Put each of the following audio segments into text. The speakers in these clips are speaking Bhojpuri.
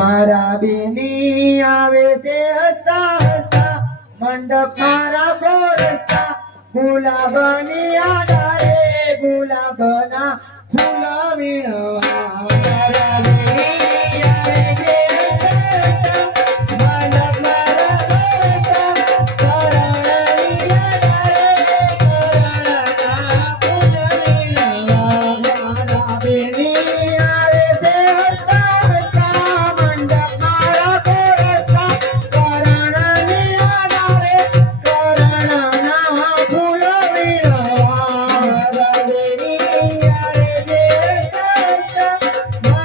मारा बेनी आवे से हसता हसता मंडप मारा रस्ता गुलाबनी आला रे गुलाबना फुला विणवा मारा बेनी आवे से हसता हसता मंडप मारा रस्ता करणी आला रे करणना फुला विणवा मारा बेनी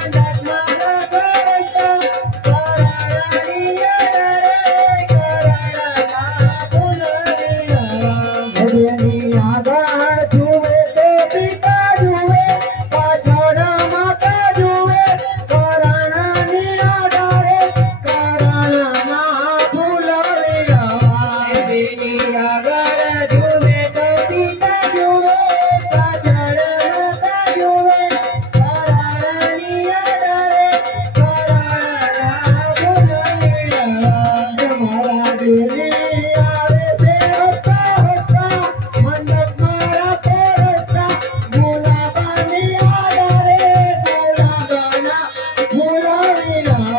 आवे से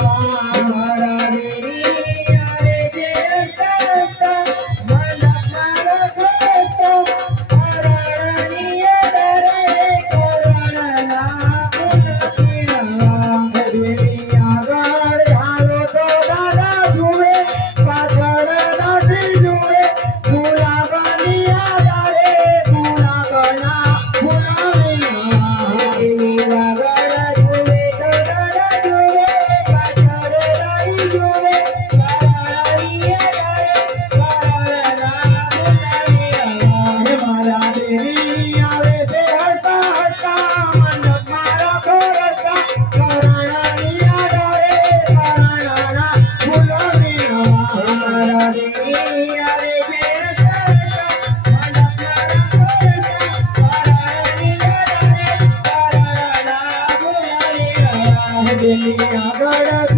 हसता हसता Agora